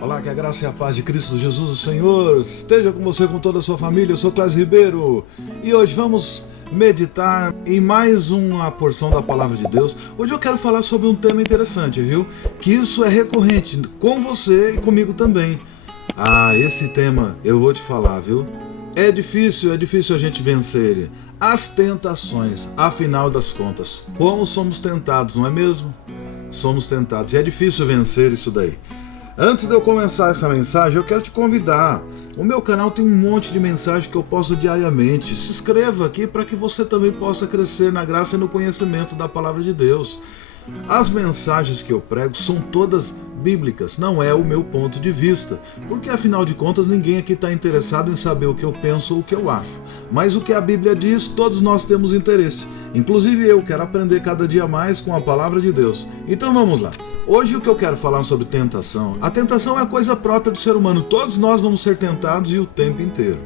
Olá, que a graça e a paz de Cristo Jesus, o Senhor, esteja com você, com toda a sua família. Eu sou Clésio Ribeiro e hoje vamos meditar em mais uma porção da Palavra de Deus. Hoje eu quero falar sobre um tema interessante, viu? Que isso é recorrente com você e comigo também. Esse tema eu vou te falar, viu? É difícil a gente vencer as tentações, afinal das contas. Como somos tentados, não é mesmo? Somos tentados e é difícil vencer isso daí. Antes de eu começar essa mensagem, eu quero te convidar. O meu canal tem um monte de mensagem que eu posto diariamente. Se inscreva aqui para que você também possa crescer na graça e no conhecimento da Palavra de Deus. As mensagens que eu prego são todas bíblicas, não é o meu ponto de vista, porque afinal de contas ninguém aqui está interessado em saber o que eu penso ou o que eu acho. Mas o que a Bíblia diz, todos nós temos interesse. Inclusive eu quero aprender cada dia mais com a Palavra de Deus. Então vamos lá. Hoje o que eu quero falar sobre tentação. A tentação é coisa própria do ser humano. Todos nós vamos ser tentados e o tempo inteiro.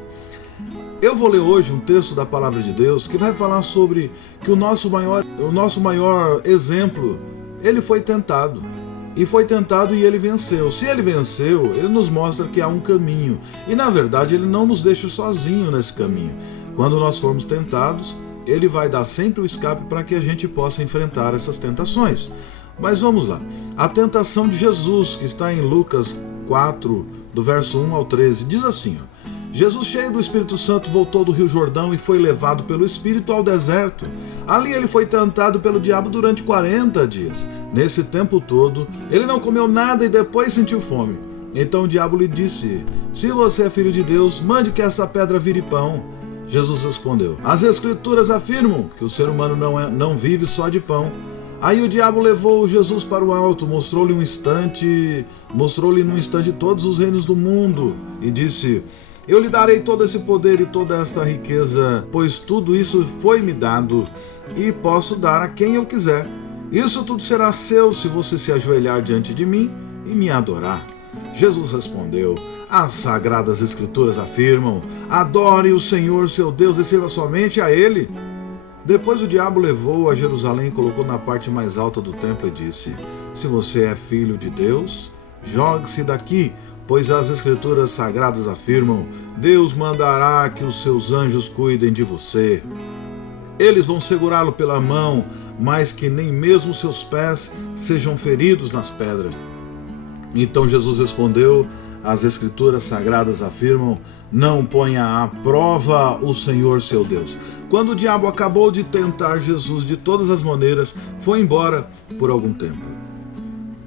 Eu vou ler hoje um texto da Palavra de Deus que vai falar sobre que o nosso maior exemplo, ele foi tentado. E foi tentado e ele venceu. Se ele venceu, ele nos mostra que há um caminho. E na verdade ele não nos deixa sozinho nesse caminho. Quando nós formos tentados, ele vai dar sempre o escape para que a gente possa enfrentar essas tentações. Mas vamos lá. A tentação de Jesus, que está em Lucas 4, do verso 1 ao 13, diz assim, Jesus, cheio do Espírito Santo, voltou do Rio Jordão e foi levado pelo Espírito ao deserto. Ali ele foi tentado pelo diabo durante 40 dias. Nesse tempo todo, ele não comeu nada e depois sentiu fome. Então o diabo lhe disse, se você é filho de Deus, mande que essa pedra vire pão. Jesus respondeu, as Escrituras afirmam que o ser humano não vive só de pão. Aí o diabo levou Jesus para o alto, mostrou-lhe num instante todos os reinos do mundo e disse, eu lhe darei todo esse poder e toda esta riqueza, pois tudo isso foi-me dado e posso dar a quem eu quiser. Isso tudo será seu se você se ajoelhar diante de mim e me adorar. Jesus respondeu, as Sagradas Escrituras afirmam, adore o Senhor seu Deus e sirva somente a Ele. Depois o diabo levou-o a Jerusalém e colocou na parte mais alta do templo e disse, se você é filho de Deus, jogue-se daqui, pois as Escrituras Sagradas afirmam, Deus mandará que os seus anjos cuidem de você. Eles vão segurá-lo pela mão, mas que nem mesmo seus pés sejam feridos nas pedras. Então Jesus respondeu, as Escrituras Sagradas afirmam, não ponha à prova o Senhor seu Deus. Quando o diabo acabou de tentar Jesus de todas as maneiras, foi embora por algum tempo.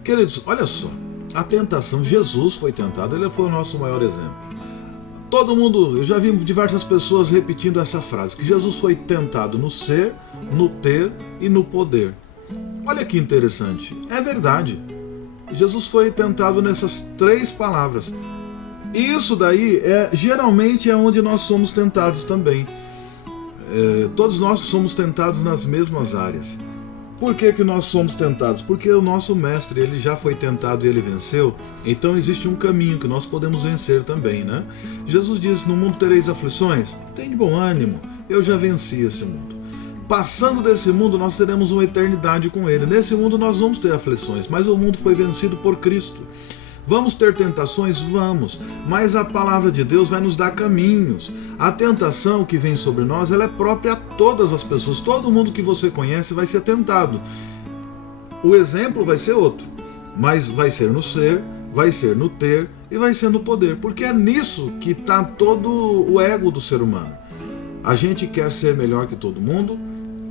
Queridos, olha só, a tentação, Jesus foi tentado, ele foi o nosso maior exemplo. Todo mundo, eu já vi diversas pessoas repetindo essa frase, que Jesus foi tentado no ser, no ter e no poder. Olha que interessante, é verdade. Jesus foi tentado nessas três palavras. Isso daí geralmente é onde nós somos tentados também. Todos nós somos tentados nas mesmas áreas. Por que nós somos tentados? Porque o nosso mestre, ele já foi tentado e ele venceu. Então existe um caminho que nós podemos vencer também, né? Jesus disse, no mundo tereis aflições. Tem de bom ânimo, eu já venci esse mundo. Passando desse mundo, nós teremos uma eternidade com ele. Nesse mundo nós vamos ter aflições, mas o mundo foi vencido por Cristo. Vamos ter tentações? Vamos, mas a palavra de Deus vai nos dar caminhos. A tentação que vem sobre nós, ela é própria a todas as pessoas. Todo mundo que você conhece vai ser tentado. O exemplo vai ser outro, mas vai ser no ser, vai ser no ter e vai ser no poder, porque é nisso que está todo o ego do ser humano. A gente quer ser melhor que todo mundo,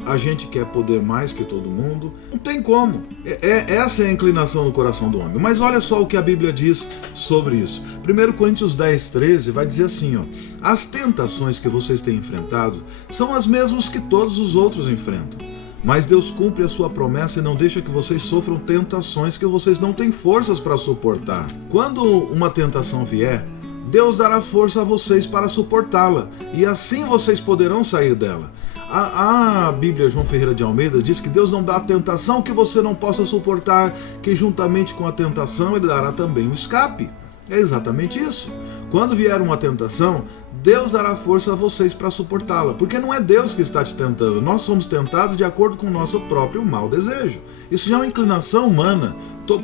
a gente quer poder mais que todo mundo, não tem como. Essa é a inclinação do coração do homem. Mas olha só o que a Bíblia diz sobre isso. 1 Coríntios 10, 13 vai dizer assim, as tentações que vocês têm enfrentado são as mesmas que todos os outros enfrentam. Mas Deus cumpre a sua promessa e não deixa que vocês sofram tentações que vocês não têm forças para suportar. Quando uma tentação vier, Deus dará força a vocês para suportá-la, e assim vocês poderão sair dela. A Bíblia João Ferreira de Almeida diz que Deus não dá a tentação que você não possa suportar, que juntamente com a tentação Ele dará também o escape. É exatamente isso. Quando vier uma tentação, Deus dará força a vocês para suportá-la, porque não é Deus que está te tentando, nós somos tentados de acordo com o nosso próprio mau desejo. Isso já é uma inclinação humana,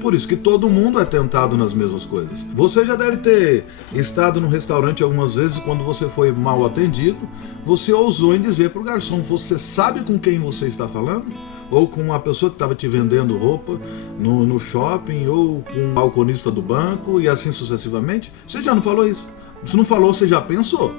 por isso que todo mundo é tentado nas mesmas coisas. Você já deve ter estado no restaurante algumas vezes, quando você foi mal atendido, você ousou em dizer para o garçom: você sabe com quem você está falando? Ou com uma pessoa que estava te vendendo roupa no shopping, ou com um balconista do banco, e assim sucessivamente. Você já não falou isso? Se não falou, você já pensou?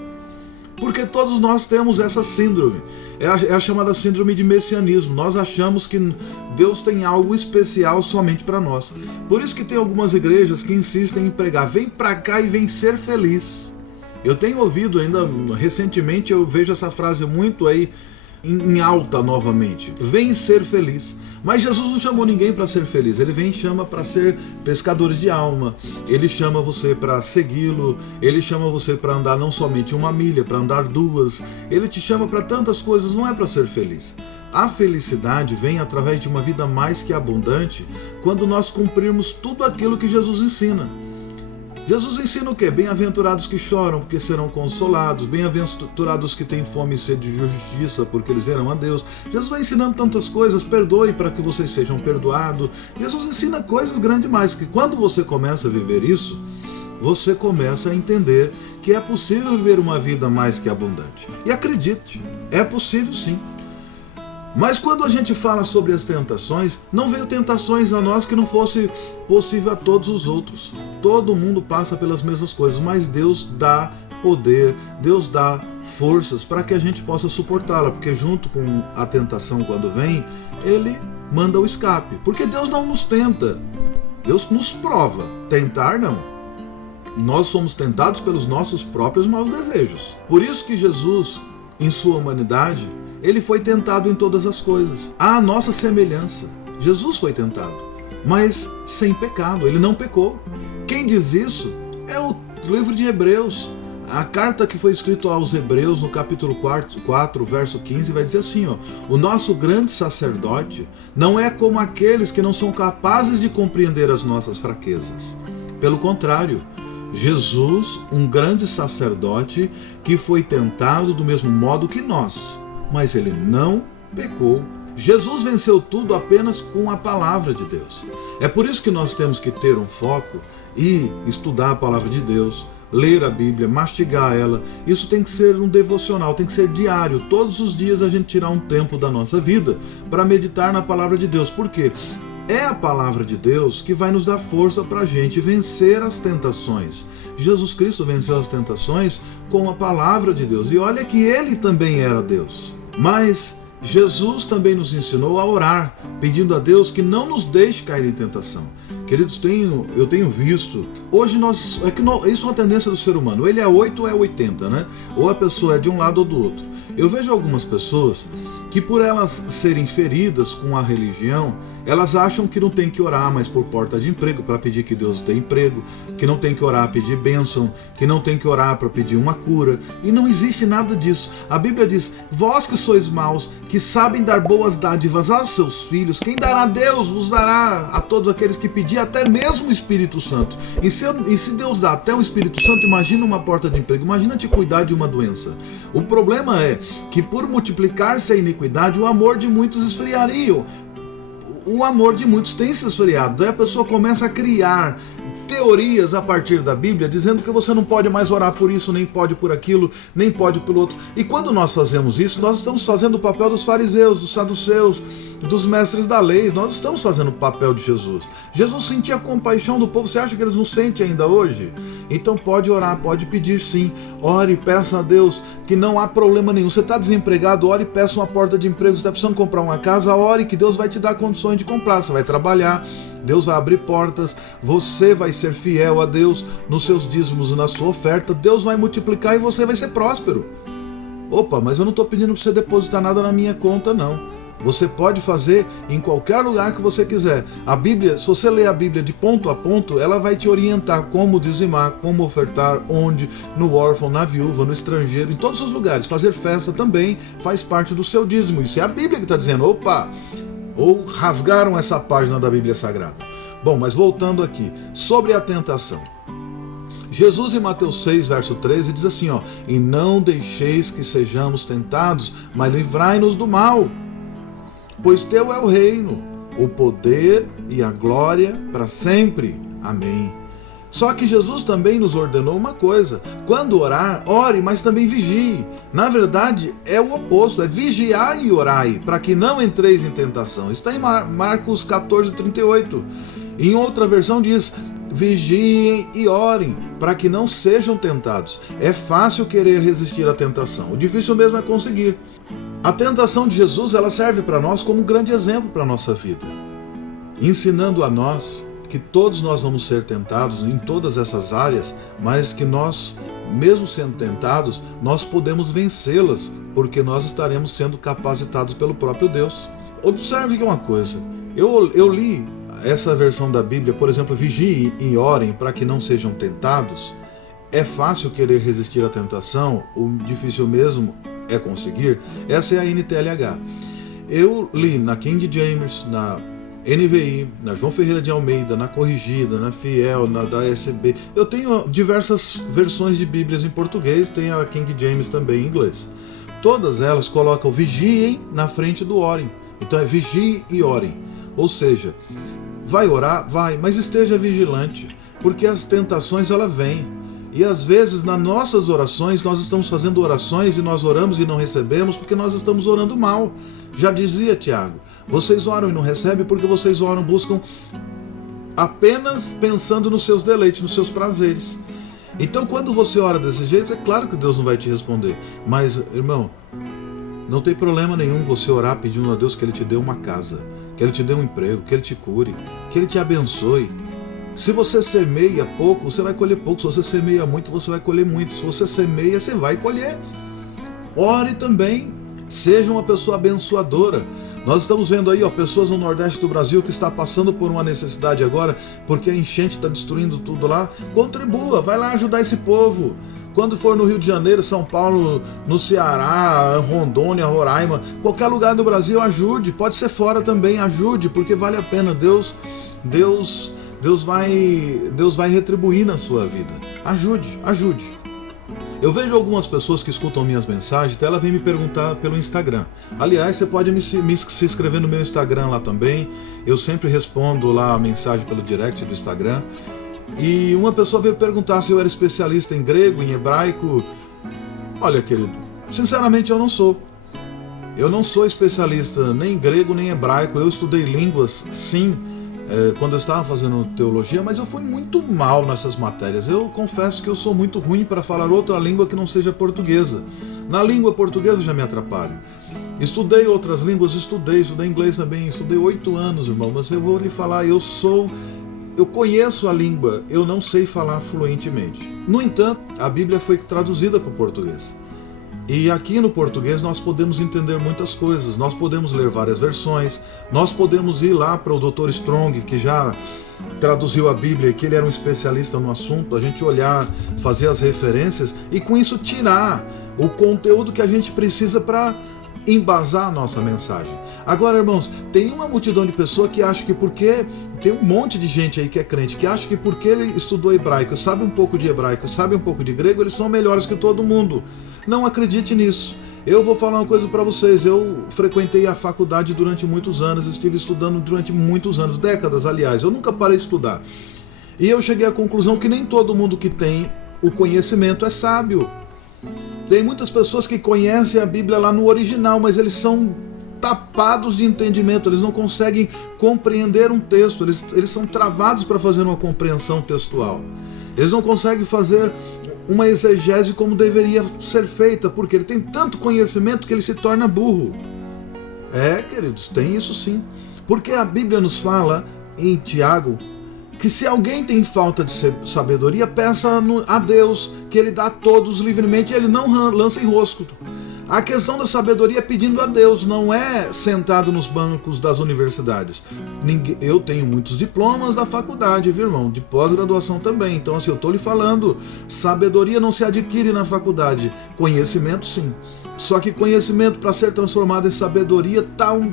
Porque todos nós temos essa síndrome. É a chamada síndrome de messianismo. Nós achamos que Deus tem algo especial somente para nós. Por isso que tem algumas igrejas que insistem em pregar: vem para cá e vem ser feliz. Eu tenho ouvido ainda, recentemente, eu vejo essa frase muito aí em alta novamente: vem ser feliz. Mas Jesus não chamou ninguém para ser feliz. Ele vem e chama para ser pescadores de alma. Ele chama você para segui-lo. Ele chama você para andar não somente 1 milha, para andar 2. Ele te chama para tantas coisas, não é para ser feliz. A felicidade vem através de uma vida mais que abundante, quando nós cumprirmos tudo aquilo que Jesus ensina. Jesus ensina o quê? Bem-aventurados que choram, porque serão consolados. Bem-aventurados que têm fome e sede de justiça, porque eles verão a Deus. Jesus vai ensinando tantas coisas. Perdoe para que vocês sejam perdoados. Jesus ensina coisas grandes demais, que quando você começa a viver isso, você começa a entender que é possível viver uma vida mais que abundante. E acredite, é possível sim. Mas quando a gente fala sobre as tentações, não veio tentações a nós que não fosse possível a todos os outros. Todo mundo passa pelas mesmas coisas, mas Deus dá poder, Deus dá forças para que a gente possa suportá-la, porque junto com a tentação, quando vem, Ele manda o escape. Porque Deus não nos tenta, Deus nos prova. Tentar não. Nós somos tentados pelos nossos próprios maus desejos. Por isso que Jesus, em sua humanidade, Ele foi tentado em todas as coisas. À nossa semelhança. Jesus foi tentado, mas sem pecado. Ele não pecou. Quem diz isso é o livro de Hebreus. A carta que foi escrita aos Hebreus, no capítulo 4, verso 15, vai dizer assim: o nosso grande sacerdote não é como aqueles que não são capazes de compreender as nossas fraquezas. Pelo contrário, Jesus, um grande sacerdote que foi tentado do mesmo modo que nós, mas ele não pecou. Jesus venceu tudo apenas com a palavra de Deus. É por isso que nós temos que ter um foco e estudar a palavra de Deus, ler a Bíblia, mastigar ela. Isso tem que ser um devocional, tem que ser diário. Todos os dias a gente tirar um tempo da nossa vida para meditar na palavra de Deus. Por quê? É a palavra de Deus que vai nos dar força para a gente vencer as tentações. Jesus Cristo venceu as tentações com a palavra de Deus. E olha que Ele também era Deus. Mas Jesus também nos ensinou a orar, pedindo a Deus que não nos deixe cair em tentação. Queridos, eu tenho visto, hoje isso é uma tendência do ser humano, ele é 8 ou é 80, né? Ou a pessoa é de um lado ou do outro. Eu vejo algumas pessoas que, por elas serem feridas com a religião, elas acham que não tem que orar mais por porta de emprego para pedir que Deus dê emprego, que não tem que orar para pedir bênção, que não tem que orar para pedir uma cura. E não existe nada disso. A Bíblia diz: vós que sois maus, que sabem dar boas dádivas aos seus filhos, quem dará a Deus vos dará a todos aqueles que pedir, até mesmo o Espírito Santo. E se Deus dá até o Espírito Santo, imagina uma porta de emprego, imagina te cuidar de uma doença. O problema é que, por multiplicar-se a iniquidade, o amor de muitos esfriaria. O amor de muitos tem se esfriado. Daí a pessoa começa a criar teorias a partir da Bíblia, dizendo que você não pode mais orar por isso, nem pode por aquilo, nem pode pelo outro. E quando nós fazemos isso, nós estamos fazendo o papel dos fariseus, dos saduceus, dos mestres da lei. Nós estamos fazendo o papel de Jesus. Jesus sentia compaixão do povo. Você acha que eles não sentem ainda hoje? Então pode orar, pode pedir sim. Ore, peça a Deus que não há problema nenhum. Você está desempregado, ore e peça uma porta de emprego. Você está precisando comprar uma casa, ore que Deus vai te dar condições de comprar. Você vai trabalhar, Deus vai abrir portas, você vai ser fiel a Deus nos seus dízimos e na sua oferta, Deus vai multiplicar e você vai ser próspero. Opa, mas eu não estou pedindo para você depositar nada na minha conta, não. Você pode fazer em qualquer lugar que você quiser. A Bíblia, se você ler a Bíblia de ponto a ponto, ela vai te orientar como dizimar, como ofertar, onde, no órfão, na viúva, no estrangeiro, em todos os lugares. Fazer festa também faz parte do seu dízimo. Isso é a Bíblia que está dizendo. Opa! Ou rasgaram essa página da Bíblia Sagrada. Bom, mas voltando aqui, sobre a tentação. Jesus em Mateus 6, verso 13 diz assim, ó: e não deixeis que sejamos tentados, mas livrai-nos do mal. Pois teu é o reino, o poder e a glória para sempre. Amém. Só que Jesus também nos ordenou uma coisa: quando orar, ore, mas também vigie. Na verdade, é o oposto, é vigiai e orai, para que não entreis em tentação. Está em Marcos 14, 38. Em outra versão diz: vigiem e orem, para que não sejam tentados. É fácil querer resistir à tentação, o difícil mesmo é conseguir. A tentação de Jesus, ela serve para nós como um grande exemplo para a nossa vida, ensinando a nós que todos nós vamos ser tentados em todas essas áreas, mas que nós, mesmo sendo tentados, nós podemos vencê-las, porque nós estaremos sendo capacitados pelo próprio Deus. Observe que uma coisa, eu li essa versão da Bíblia, por exemplo, vigiem e orem para que não sejam tentados. É fácil querer resistir à tentação, o difícil mesmo é conseguir. Essa é a NTLH. Eu li na King James, na NVI, na João Ferreira de Almeida, na Corrigida, na Fiel, na da SB. Eu tenho diversas versões de Bíblias em português, tem a King James também em inglês. Todas elas colocam vigiem na frente do orem. Então é vigie e orem. Ou seja, vai orar? Vai, mas esteja vigilante, porque as tentações elas vêm. E às vezes nas nossas orações, nós estamos fazendo orações e nós oramos e não recebemos porque nós estamos orando mal. Já dizia Tiago, vocês oram e não recebem porque vocês oram, buscam apenas pensando nos seus deleites, nos seus prazeres. Então quando você ora desse jeito, é claro que Deus não vai te responder. Mas, irmão, não tem problema nenhum você orar pedindo a Deus que Ele te dê uma casa, que Ele te dê um emprego, que Ele te cure, que Ele te abençoe. Se você semeia pouco, você vai colher pouco. Se você semeia muito, você vai colher muito. Se você semeia, você vai colher. Ore também. Seja uma pessoa abençoadora. Nós estamos vendo aí, pessoas no Nordeste do Brasil que está passando por uma necessidade agora, porque a enchente está destruindo tudo lá. Contribua, vai lá ajudar esse povo. Quando for no Rio de Janeiro, São Paulo, no Ceará, Rondônia, Roraima, qualquer lugar do Brasil, ajude. Pode ser fora também, ajude, porque vale a pena. Deus vai retribuir na sua vida. Ajude. Eu vejo algumas pessoas que escutam minhas mensagens, até ela vem me perguntar pelo Instagram. Aliás, você pode se inscrever no meu Instagram lá também. Eu sempre respondo lá a mensagem pelo direct do Instagram. E uma pessoa veio perguntar se eu era especialista em grego, em hebraico. Olha, querido, sinceramente eu não sou. Eu não sou especialista nem em grego nem em hebraico. Eu estudei línguas, sim, quando eu estava fazendo teologia, mas eu fui muito mal nessas matérias. Eu confesso que eu sou muito ruim para falar outra língua que não seja portuguesa. Na língua portuguesa eu já me atrapalho. Estudei outras línguas, estudei inglês também, estudei 8 anos, irmão, mas eu vou lhe falar, eu conheço a língua, eu não sei falar fluentemente. No entanto, a Bíblia foi traduzida para o português. E aqui no português nós podemos entender muitas coisas, nós podemos ler várias versões, nós podemos ir lá para o Dr. Strong, que já traduziu a Bíblia, que ele era um especialista no assunto, a gente olhar, fazer as referências e com isso tirar o conteúdo que a gente precisa para embasar a nossa mensagem. Agora, irmãos, tem uma multidão de pessoas que acha que porque tem um monte de gente aí que é crente, que acha que porque ele estudou hebraico, sabe um pouco de hebraico, sabe um pouco de grego, eles são melhores que todo mundo. Não acredite nisso. Eu vou falar uma coisa para vocês. Eu frequentei a faculdade durante muitos anos, estive estudando durante muitos anos, décadas, aliás. Eu nunca parei de estudar. E eu cheguei à conclusão que nem todo mundo que tem o conhecimento é sábio. Tem muitas pessoas que conhecem a Bíblia lá no original, mas eles são tapados de entendimento, eles não conseguem compreender um texto, eles são travados para fazer uma compreensão textual. Eles não conseguem fazer uma exegese como deveria ser feita, porque ele tem tanto conhecimento que ele se torna burro. Queridos, tem isso sim. Porque a Bíblia nos fala em Tiago que se alguém tem falta de sabedoria, peça a Deus, que Ele dá a todos livremente e Ele não lança em rosto. A questão da sabedoria é pedindo a Deus, não é sentado nos bancos das universidades. Eu tenho muitos diplomas da faculdade, viu, irmão? De pós-graduação também. Então, assim, eu estou lhe falando, sabedoria não se adquire na faculdade. Conhecimento, sim. Só que conhecimento, para ser transformado em sabedoria,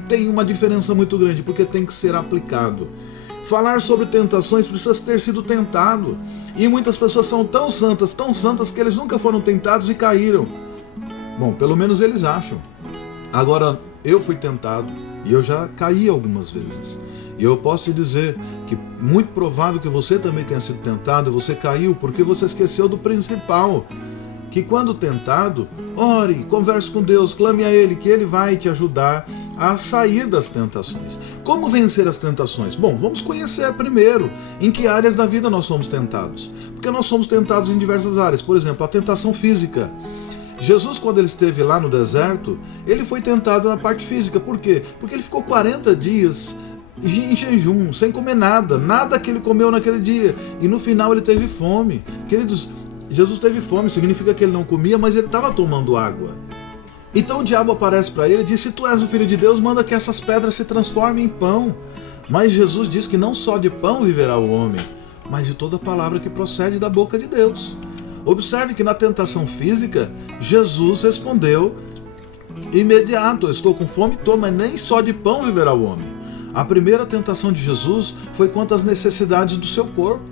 tem uma diferença muito grande, porque tem que ser aplicado. falar sobre tentações precisa ter sido tentado. E muitas pessoas são tão santas que eles nunca foram tentados e caíram. Bom, pelo menos eles acham. Agora, eu fui tentado e eu já caí algumas vezes. E eu posso te dizer que muito provável que você também tenha sido tentado e você caiu porque você esqueceu do principal. Que quando tentado, ore, converse com Deus, clame a Ele, que Ele vai te ajudar a sair das tentações. Como vencer as tentações? Bom, vamos conhecer primeiro em que áreas da vida nós somos tentados. Porque nós somos tentados em diversas áreas. Por exemplo, a tentação física. Jesus, quando ele esteve lá no deserto, ele foi tentado na parte física. Por quê? Porque ele ficou 40 dias em jejum, sem comer nada que ele comeu naquele dia. E no final ele teve fome. Queridos, Jesus teve fome, significa que ele não comia, mas ele estava tomando água. Então o diabo aparece para ele e diz: se tu és o Filho de Deus, manda que essas pedras se transformem em pão. Mas Jesus diz que não só de pão viverá o homem, mas de toda palavra que procede da boca de Deus. Observe que na tentação física, Jesus respondeu imediato: estou com fome, mas nem só de pão viverá o homem. A primeira tentação de Jesus foi quanto às necessidades do seu corpo.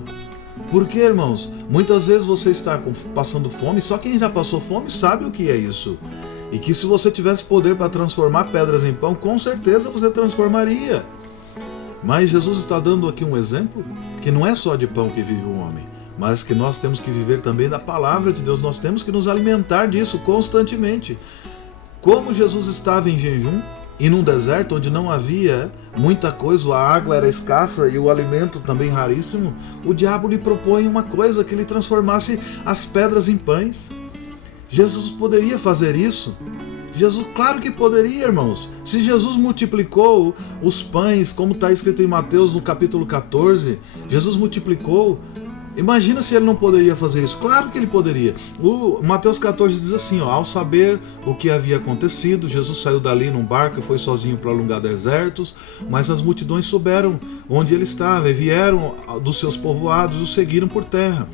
Porque, irmãos, muitas vezes você está passando fome, só quem já passou fome sabe o que é isso. E que se você tivesse poder para transformar pedras em pão, com certeza você transformaria. Mas Jesus está dando aqui um exemplo que não é só de pão que vive o homem, mas que nós temos que viver também da palavra de Deus. Nós temos que nos alimentar disso constantemente. Como Jesus estava em jejum, e num deserto onde não havia muita coisa, a água era escassa e o alimento também raríssimo, o diabo lhe propõe uma coisa, que ele transformasse as pedras em pães. Jesus poderia fazer isso? Jesus, claro que poderia, irmãos. Se Jesus multiplicou os pães, como está escrito em Mateus no capítulo 14, Jesus multiplicou. Imagina se ele não poderia fazer isso. Claro que ele poderia. O Mateus 14 diz assim, ao saber o que havia acontecido, Jesus saiu dali num barco e foi sozinho para lugares desertos, mas as multidões souberam onde ele estava e vieram dos seus povoados e o seguiram por terra.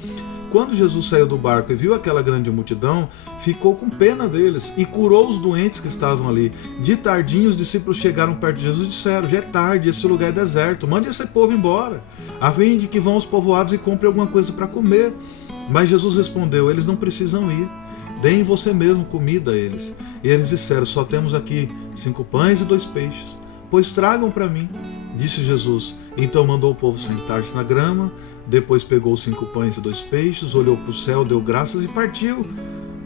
Quando Jesus saiu do barco e viu aquela grande multidão, ficou com pena deles e curou os doentes que estavam ali. De tardinho, os discípulos chegaram perto de Jesus e disseram: já é tarde, esse lugar é deserto, mande esse povo embora, a fim de que vão aos povoados e comprem alguma coisa para comer. Mas Jesus respondeu: eles não precisam ir, deem você mesmo comida a eles. E eles disseram: só temos aqui 5 pães e 2 peixes, pois tragam para mim. Disse Jesus. Então mandou o povo sentar-se na grama. Depois pegou os 5 pães e 2 peixes, olhou para o céu, deu graças e partiu.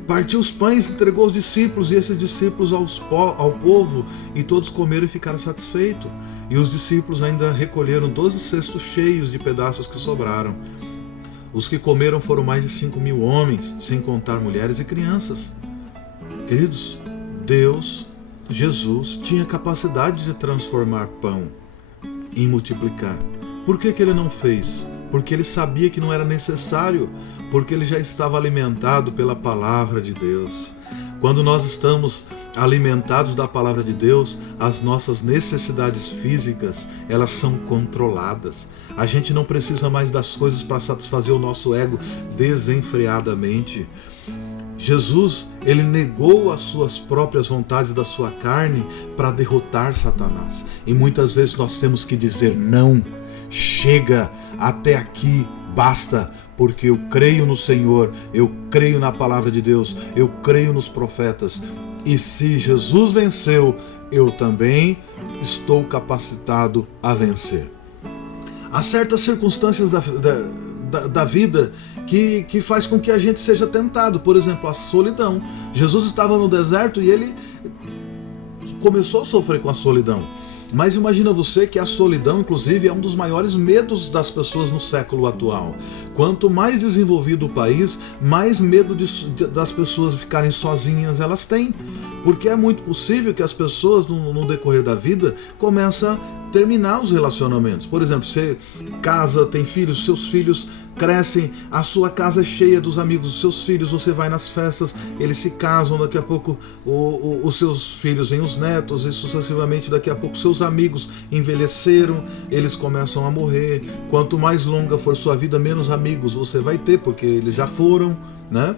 Partiu os pães, entregou aos discípulos, e esses discípulos ao povo, e todos comeram e ficaram satisfeitos. E os discípulos ainda recolheram 12 cestos cheios de pedaços que sobraram. Os que comeram foram mais de 5.000 homens, sem contar mulheres e crianças. Queridos, Deus, Jesus, tinha capacidade de transformar pão em multiplicar. Por que ele não fez? Porque ele sabia que não era necessário, porque ele já estava alimentado pela palavra de Deus. Quando nós estamos alimentados da palavra de Deus, as nossas necessidades físicas, elas são controladas. A gente não precisa mais das coisas para satisfazer o nosso ego desenfreadamente. Jesus, ele negou as suas próprias vontades da sua carne para derrotar Satanás. E muitas vezes nós temos que dizer não, chega, até aqui, basta, porque eu creio no Senhor, eu creio na palavra de Deus, eu creio nos profetas. E se Jesus venceu, eu também estou capacitado a vencer. Há certas circunstâncias da vida que faz com que a gente seja tentado. Por exemplo, a solidão. Jesus estava no deserto e ele começou a sofrer com a solidão. Mas imagina você que a solidão, inclusive, é um dos maiores medos das pessoas no século atual. Quanto mais desenvolvido o país, mais medo das pessoas ficarem sozinhas elas têm. Porque é muito possível que as pessoas, no decorrer da vida, comecem a terminar os relacionamentos. Por exemplo, você casa, tem filhos, seus filhos crescem, a sua casa é cheia dos amigos dos seus filhos, você vai nas festas, eles se casam, daqui a pouco os seus filhos vêm os netos, e sucessivamente daqui a pouco seus amigos envelheceram, eles começam a morrer. Quanto mais longa for sua vida, menos amigos você vai ter, porque eles já foram, né?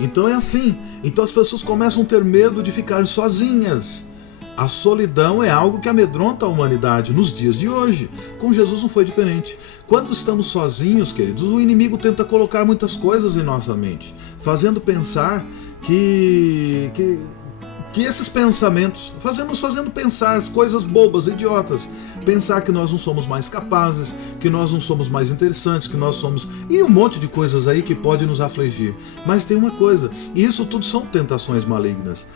Então é assim. Então as pessoas começam a ter medo de ficar sozinhas. A solidão é algo que amedronta a humanidade nos dias de hoje. Com Jesus não foi diferente. Quando estamos sozinhos, queridos, o inimigo tenta colocar muitas coisas em nossa mente, fazendo pensar que esses pensamentos, fazendo pensar coisas bobas, idiotas, pensar que nós não somos mais capazes, que nós não somos mais interessantes, que nós somos... e um monte de coisas aí que pode nos afligir. Mas tem uma coisa, e isso tudo são tentações malignas.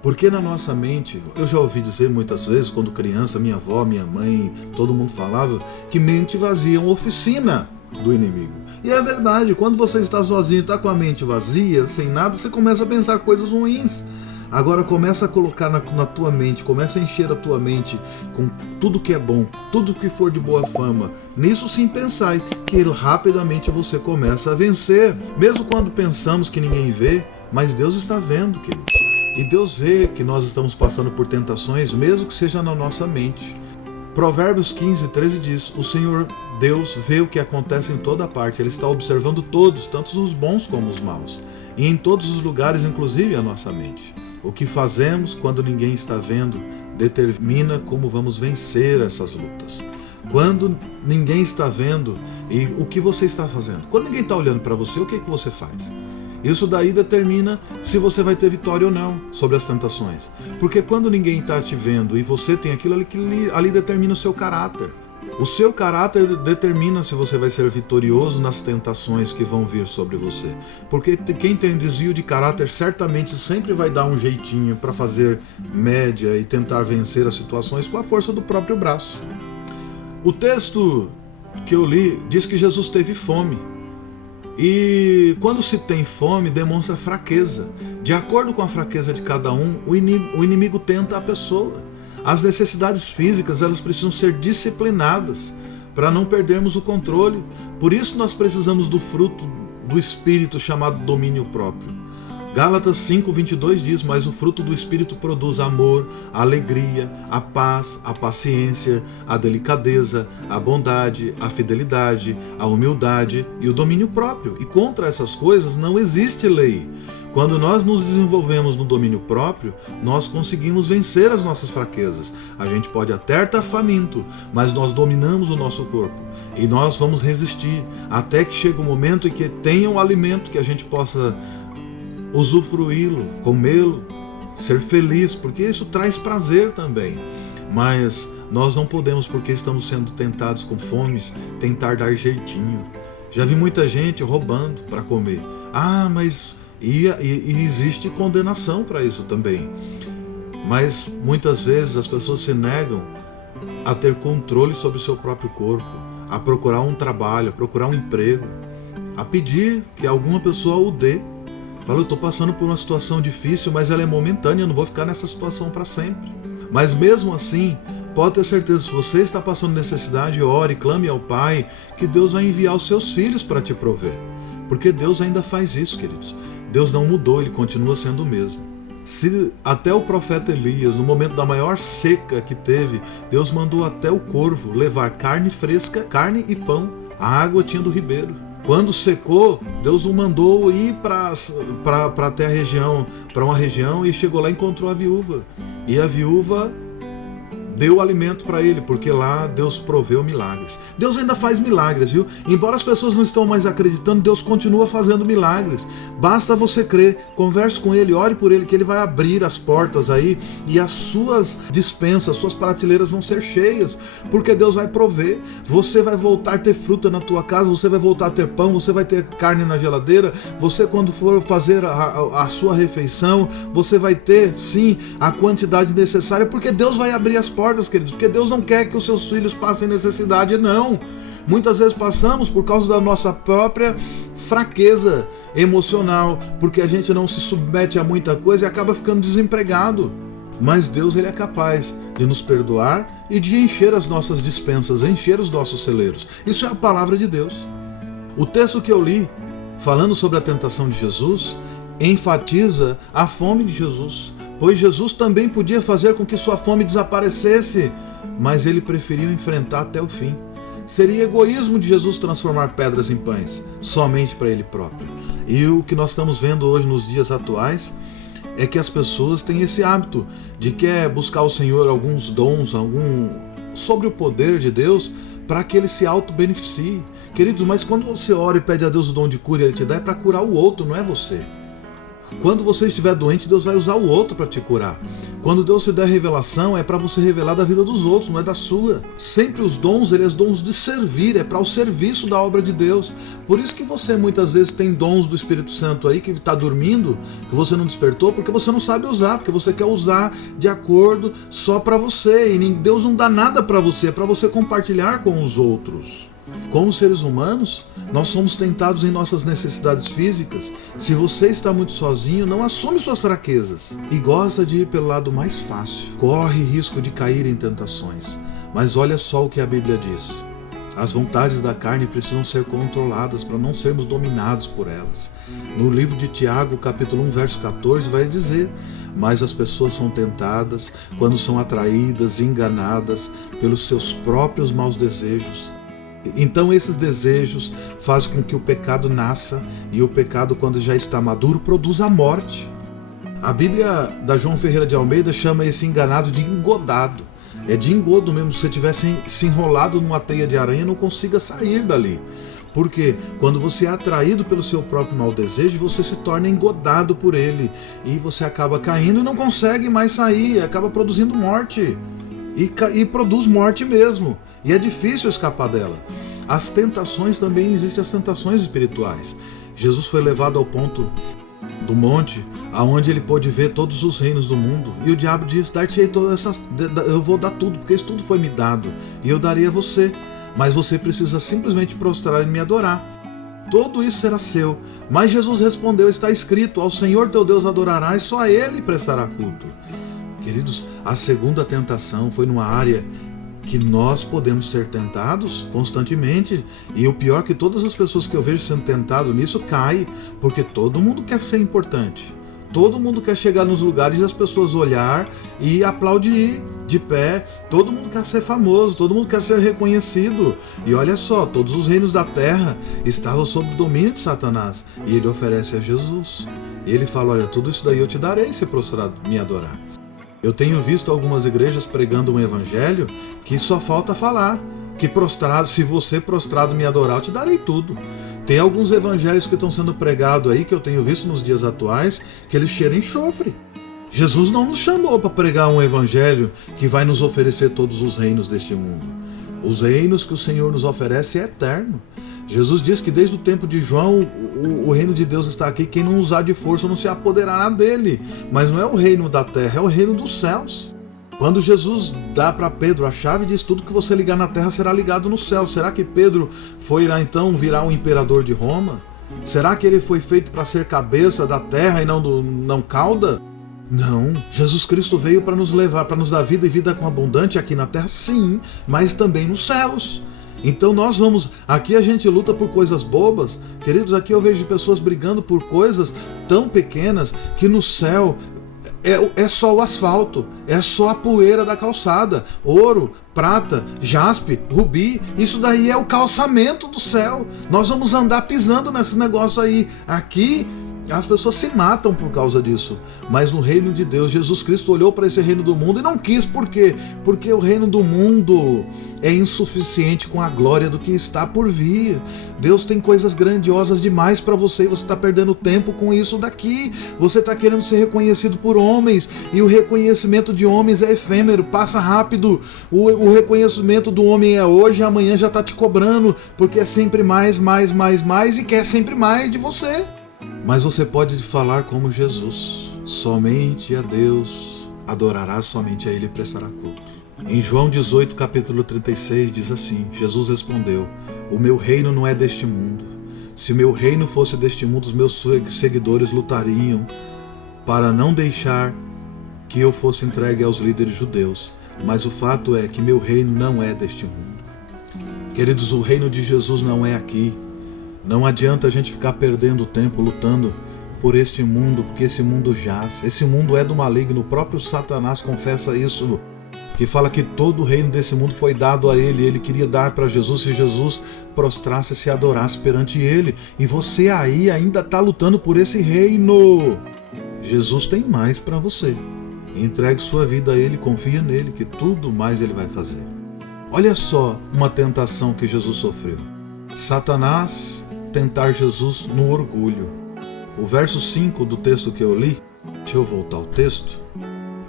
Porque na nossa mente, eu já ouvi dizer muitas vezes, quando criança, minha avó, minha mãe, todo mundo falava, que mente vazia é uma oficina do inimigo. E é verdade, quando você está sozinho, está com a mente vazia, sem nada, você começa a pensar coisas ruins. Agora começa a colocar na tua mente, começa a encher a tua mente com tudo que é bom, tudo que for de boa fama. Nisso sim pensai, que rapidamente você começa a vencer. Mesmo quando pensamos que ninguém vê, mas Deus está vendo, queridos. E Deus vê que nós estamos passando por tentações, mesmo que seja na nossa mente. Provérbios 15, 13 diz, o Senhor Deus vê o que acontece em toda parte, Ele está observando todos, tanto os bons como os maus. E em todos os lugares, inclusive a nossa mente. O que fazemos quando ninguém está vendo determina como vamos vencer essas lutas. Quando ninguém está vendo, e o que você está fazendo? Quando ninguém está olhando para você, o que você faz? Isso daí determina se você vai ter vitória ou não sobre as tentações. Porque quando ninguém está te vendo e você tem aquilo ali determina o seu caráter. O seu caráter determina se você vai ser vitorioso nas tentações que vão vir sobre você. Porque quem tem desvio de caráter certamente sempre vai dar um jeitinho para fazer média e tentar vencer as situações com a força do próprio braço. O texto que eu li diz que Jesus teve fome. E quando se tem fome, demonstra fraqueza. De acordo com a fraqueza de cada um, o inimigo tenta a pessoa. As necessidades físicas, elas precisam ser disciplinadas para não perdermos o controle. Por isso nós precisamos do fruto do Espírito chamado domínio próprio. Gálatas 5:22 diz, mas o fruto do Espírito produz amor, a alegria, a paz, a paciência, a delicadeza, a bondade, a fidelidade, a humildade e o domínio próprio. E contra essas coisas não existe lei. Quando nós nos desenvolvemos no domínio próprio, nós conseguimos vencer as nossas fraquezas. A gente pode até estar faminto, mas nós dominamos o nosso corpo. E nós vamos resistir até que chegue o momento em que tenha um alimento que a gente possa usufruí-lo, comê-lo, ser feliz, porque isso traz prazer também. Mas nós não podemos, porque estamos sendo tentados com fome, tentar dar jeitinho. Já vi muita gente roubando para comer. Mas... E existe condenação para isso também. Mas muitas vezes as pessoas se negam a ter controle sobre o seu próprio corpo, a procurar um trabalho, a procurar um emprego, a pedir que alguma pessoa o dê. Fala, eu estou passando por uma situação difícil, mas ela é momentânea, eu não vou ficar nessa situação para sempre. Mas mesmo assim, pode ter certeza, se você está passando necessidade, ore, clame ao Pai, que Deus vai enviar os seus filhos para te prover. Porque Deus ainda faz isso, queridos. Deus não mudou, Ele continua sendo o mesmo. Se até o profeta Elias, no momento da maior seca que teve, Deus mandou até o corvo levar carne fresca, carne e pão. A água tinha do ribeiro. Quando secou, Deus o mandou ir para uma região e chegou lá e encontrou a viúva. E a viúva deu alimento para ele, porque lá Deus proveu milagres. Deus ainda faz milagres, viu? Embora as pessoas não estão mais acreditando, Deus continua fazendo milagres. Basta você crer, converse com Ele, ore por Ele, que Ele vai abrir as portas aí e as suas despensas, suas prateleiras vão ser cheias, porque Deus vai prover. Você vai voltar a ter fruta na tua casa, você vai voltar a ter pão, você vai ter carne na geladeira, você quando for fazer a sua refeição, você vai ter sim a quantidade necessária, porque Deus vai abrir as portas, queridos, porque Deus não quer que os seus filhos passem necessidade, não. Muitas vezes passamos por causa da nossa própria fraqueza emocional, porque a gente não se submete a muita coisa e acaba ficando desempregado. Mas Deus, Ele é capaz de nos perdoar e de encher as nossas despensas, encher os nossos celeiros. Isso é a palavra de Deus. O texto que eu li, falando sobre a tentação de Jesus, enfatiza a fome de Jesus. Pois Jesus também podia fazer com que sua fome desaparecesse, mas Ele preferiu enfrentar até o fim. Seria egoísmo de Jesus transformar pedras em pães, somente para Ele próprio. E o que nós estamos vendo hoje nos dias atuais é que as pessoas têm esse hábito de querer buscar ao Senhor alguns dons, sobre o poder de Deus, para que ele se auto-beneficie. Queridos, mas quando você ora e pede a Deus o dom de cura e ele te dá, é para curar o outro, não é você. Quando você estiver doente, Deus vai usar o outro para te curar. Quando Deus te der revelação, é para você revelar da vida dos outros, não é da sua. Sempre os dons, eles são dons de servir, é para o serviço da obra de Deus. Por isso que você muitas vezes tem dons do Espírito Santo aí, que está dormindo, que você não despertou, porque você não sabe usar, porque você quer usar de acordo só para você. E Deus não dá nada para você, é para você compartilhar com os outros. Como seres humanos, nós somos tentados em nossas necessidades físicas. Se você está muito sozinho, não assume suas fraquezas e gosta de ir pelo lado mais fácil. Corre risco de cair em tentações. Mas olha só o que a Bíblia diz. As vontades da carne precisam ser controladas para não sermos dominados por elas. No livro de Tiago, capítulo 1, verso 14, vai dizer: mas as pessoas são tentadas quando são atraídas, enganadas pelos seus próprios maus desejos. Então esses desejos fazem com que o pecado nasça, e o pecado, quando já está maduro, produz a morte. A Bíblia da João Ferreira de Almeida chama esse enganado de engodado. É de engodo mesmo, se você tivesse se enrolado numa teia de aranha, não consiga sair dali. Porque quando você é atraído pelo seu próprio mau desejo, você se torna engodado por ele, e você acaba caindo e não consegue mais sair, acaba produzindo morte. E produz morte mesmo. E é difícil escapar dela. As tentações também existem, as tentações espirituais. Jesus foi levado ao ponto do monte, aonde ele pôde ver todos os reinos do mundo. E o diabo disse: dar-te-ei eu vou dar tudo, porque isso tudo foi me dado, e eu darei a você. Mas você precisa simplesmente prostrar e me adorar. Tudo isso será seu. Mas Jesus respondeu: está escrito, ao Senhor teu Deus adorarás, só a ele prestará culto. Queridos, a segunda tentação foi numa área que nós podemos ser tentados constantemente, e o pior é que todas as pessoas que eu vejo sendo tentado nisso caem, porque todo mundo quer ser importante, todo mundo quer chegar nos lugares e as pessoas olhar e aplaudir de pé, todo mundo quer ser famoso, todo mundo quer ser reconhecido. E olha só, todos os reinos da terra estavam sob o domínio de Satanás, e ele oferece a Jesus, ele fala: olha, tudo isso daí eu te darei se prostrar me adorar. Eu tenho visto algumas igrejas pregando um evangelho que só falta falar que prostrado, se você prostrado me adorar, eu te darei tudo. Tem alguns evangelhos que estão sendo pregados aí, que eu tenho visto nos dias atuais, que eles cheiram enxofre. Jesus não nos chamou para pregar um evangelho que vai nos oferecer todos os reinos deste mundo. Os reinos que o Senhor nos oferece é eterno. Jesus diz que desde o tempo de João, o reino de Deus está aqui, quem não usar de força não se apoderará dele. Mas não é o reino da terra, é o reino dos céus. Quando Jesus dá para Pedro a chave, diz: tudo que você ligar na terra será ligado no céu. Será que Pedro foi lá então virar o imperador de Roma? Será que ele foi feito para ser cabeça da terra e não cauda? Não, Jesus Cristo veio para nos levar, para nos dar vida, e vida com abundante aqui na terra, sim, mas também nos céus. Então nós vamos, aqui a gente luta por coisas bobas, queridos, aqui eu vejo pessoas brigando por coisas tão pequenas que no céu é só o asfalto, é só a poeira da calçada, ouro, prata, jaspe, rubi, isso daí é o calçamento do céu. Nós vamos andar pisando nesse negócio aí. Aqui as pessoas se matam por causa disso, mas no reino de Deus, Jesus Cristo olhou para esse reino do mundo e não quis. Por quê? Porque o reino do mundo é insuficiente com a glória do que está por vir. Deus tem coisas grandiosas demais para você, e você está perdendo tempo com isso daqui. Você está querendo ser reconhecido por homens, e o reconhecimento de homens é efêmero, passa rápido. O reconhecimento do homem é hoje, e amanhã já está te cobrando, porque é sempre mais, e quer sempre mais de você. Mas você pode falar como Jesus: somente a Deus adorarás, somente a Ele prestará culto. Em João 18, capítulo 36, diz assim: Jesus respondeu: o meu reino não é deste mundo. Se o meu reino fosse deste mundo, os meus seguidores lutariam para não deixar que eu fosse entregue aos líderes judeus. Mas o fato é que meu reino não é deste mundo. Queridos, o reino de Jesus não é aqui. Não adianta a gente ficar perdendo tempo lutando por este mundo, porque esse mundo jaz. Esse mundo é do maligno. O próprio Satanás confessa isso, que fala que todo o reino desse mundo foi dado a ele. Ele queria dar para Jesus se Jesus prostrasse, se adorasse perante ele. E você aí ainda está lutando por esse reino. Jesus tem mais para você. Entregue sua vida a Ele, confia nele, que tudo mais Ele vai fazer. Olha só uma tentação que Jesus sofreu. Satanás tentar Jesus no orgulho. O verso 5 do texto que eu li, deixa eu voltar ao texto,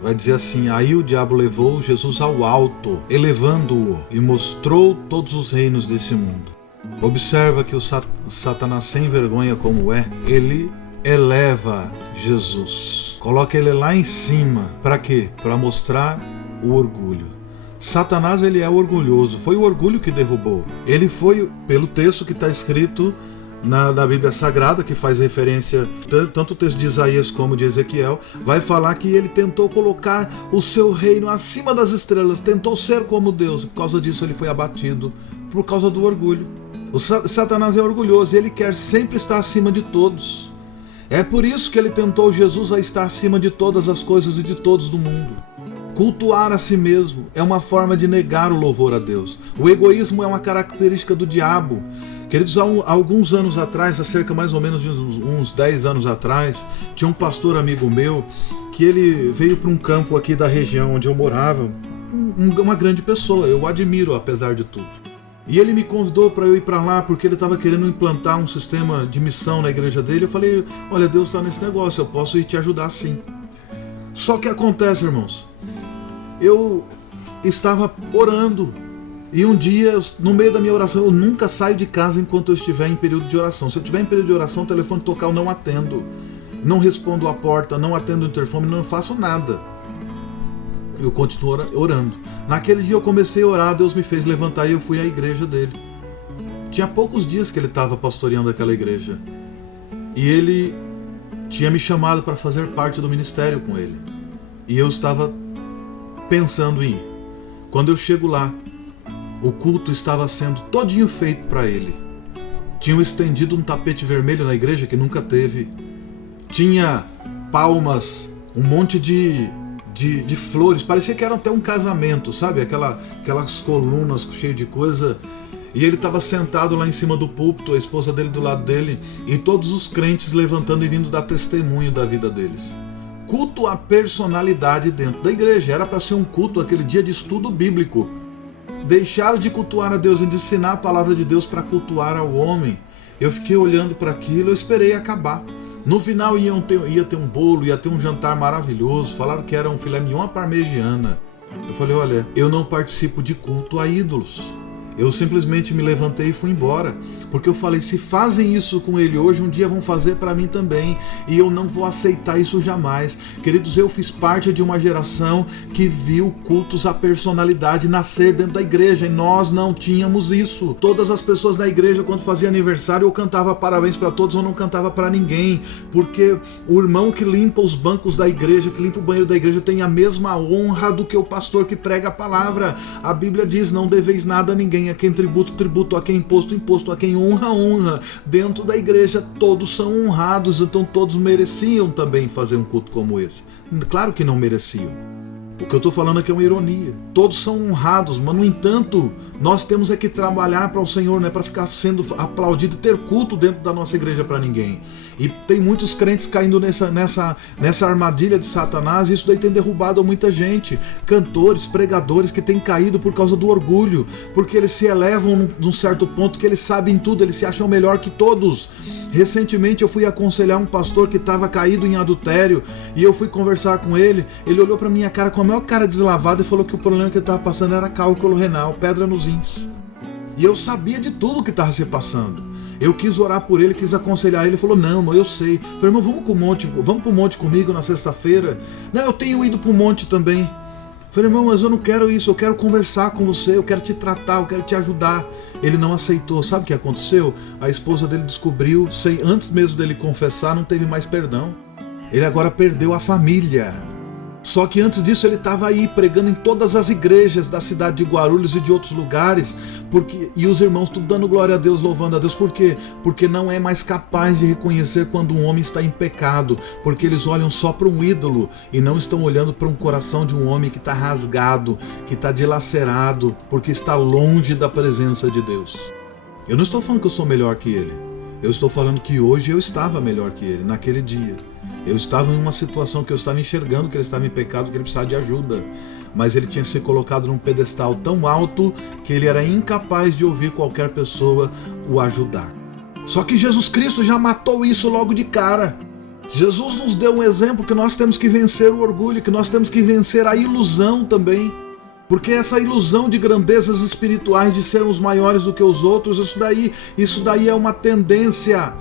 vai dizer assim: aí o diabo levou Jesus ao alto, elevando-o, e mostrou todos os reinos desse mundo. Observa que o Satanás, sem vergonha como é, ele eleva Jesus. Coloca ele lá em cima. Para quê? Para mostrar o orgulho. Satanás, ele é orgulhoso. Foi o orgulho que derrubou. Ele foi, pelo texto que está escrito na Bíblia Sagrada, que faz referência tanto o texto de Isaías como de Ezequiel, vai falar que ele tentou colocar o seu reino acima das estrelas, tentou ser como Deus. Por causa disso ele foi abatido, por causa do orgulho. O Satanás é orgulhoso e ele quer sempre estar acima de todos. É por isso que ele tentou Jesus a estar acima de todas as coisas e de todos do mundo. Cultuar a si mesmo é uma forma de negar o louvor a Deus. O egoísmo é uma característica do diabo. Queridos, há alguns anos atrás, há cerca mais ou menos de uns 10 anos atrás, tinha um pastor amigo meu que ele veio para um campo aqui da região onde eu morava, uma grande pessoa, eu o admiro apesar de tudo. E ele me convidou para eu ir para lá porque ele estava querendo implantar um sistema de missão na igreja dele. Eu falei: olha, Deus está nesse negócio, eu posso ir te ajudar sim. Só que acontece, irmãos, eu estava orando e um dia, no meio da minha oração, eu nunca saio de casa enquanto eu estiver em período de oração. Se eu estiver em período de oração, o telefone tocar, eu não atendo, não respondo a porta, não atendo o interfone, não faço nada. Eu continuo orando. Naquele dia eu comecei a orar, Deus me fez levantar e eu fui à igreja dele. Tinha poucos dias que ele estava pastoreando aquela igreja. E ele tinha me chamado para fazer parte do ministério com ele. E eu estava pensando em ir. Quando eu chego lá, o culto estava sendo todinho feito para ele. Tinham estendido um tapete vermelho na igreja que nunca teve. Tinha palmas, um monte de flores, parecia que era até um casamento, sabe? Aquelas colunas cheias de coisa. E ele estava sentado lá em cima do púlpito, a esposa dele do lado dele, e todos os crentes levantando e vindo dar testemunho da vida deles. Culto à personalidade dentro da igreja. Era para ser um culto aquele dia de estudo bíblico. Deixaram de cultuar a Deus e de ensinar a palavra de Deus para cultuar ao homem. Eu fiquei olhando para aquilo, eu esperei acabar. No final ia ter um bolo, ia ter um jantar maravilhoso. Falaram que era um filé mignon à parmegiana. Eu falei: olha, eu não participo de culto a ídolos. Eu simplesmente me levantei e fui embora, porque eu falei: se fazem isso com ele hoje, um dia vão fazer para mim também, e eu não vou aceitar isso jamais. Queridos, eu fiz parte de uma geração que viu cultos à personalidade nascer dentro da igreja, e nós não tínhamos isso. Todas as pessoas da igreja, quando fazia aniversário, eu cantava parabéns para todos, ou não cantava para ninguém, porque o irmão que limpa os bancos da igreja, que limpa o banheiro da igreja, tem a mesma honra do que o pastor que prega a palavra. A Bíblia diz: não deveis nada a ninguém, a quem tributo, tributo, a quem imposto, imposto, a quem honra, honra. Dentro da igreja todos são honrados, então todos mereciam também fazer um culto como esse. Claro que não mereciam. O que eu estou falando aqui é uma ironia. Todos são honrados, mas no entanto, nós temos é que trabalhar para o Senhor, não é para ficar sendo aplaudido e ter culto dentro da nossa igreja para ninguém. E tem muitos crentes caindo nessa armadilha de Satanás, e isso daí tem derrubado muita gente. Cantores, pregadores que têm caído por causa do orgulho, porque eles se elevam num certo ponto que eles sabem tudo, eles se acham melhor que todos. Recentemente eu fui aconselhar um pastor que estava caído em adultério, e eu fui conversar com ele. Ele olhou para minha cara com a maior cara deslavada e falou que o problema que ele estava passando era cálculo renal, pedra nos rins. E eu sabia de tudo que estava se passando. Eu quis orar por ele, quis aconselhar ele. Ele falou: não, eu sei. Eu falei: irmão, vamos pro monte comigo na sexta-feira? Não, eu tenho ido pro monte também. Eu falei: irmão, mas eu não quero isso, eu quero conversar com você, eu quero te tratar, eu quero te ajudar. Ele não aceitou. Sabe o que aconteceu? A esposa dele descobriu, antes mesmo dele confessar, não teve mais perdão. Ele agora perdeu a família. Só que antes disso ele estava aí pregando em todas as igrejas da cidade de Guarulhos e de outros lugares, e os irmãos tudo dando glória a Deus, louvando a Deus. Por quê? Porque não é mais capaz de reconhecer quando um homem está em pecado, porque eles olham só para um ídolo e não estão olhando para um coração de um homem que está rasgado, que está dilacerado, porque está longe da presença de Deus. Eu não estou falando que eu sou melhor que ele. Eu estou falando que hoje eu estava melhor que ele, naquele dia. Eu estava em uma situação que eu estava enxergando que ele estava em pecado, que ele precisava de ajuda. Mas ele tinha se colocado num pedestal tão alto que ele era incapaz de ouvir qualquer pessoa o ajudar. Só que Jesus Cristo já matou isso logo de cara. Jesus nos deu um exemplo que nós temos que vencer o orgulho, que nós temos que vencer a ilusão também. Porque essa ilusão de grandezas espirituais, de sermos maiores do que os outros, isso daí é uma tendência.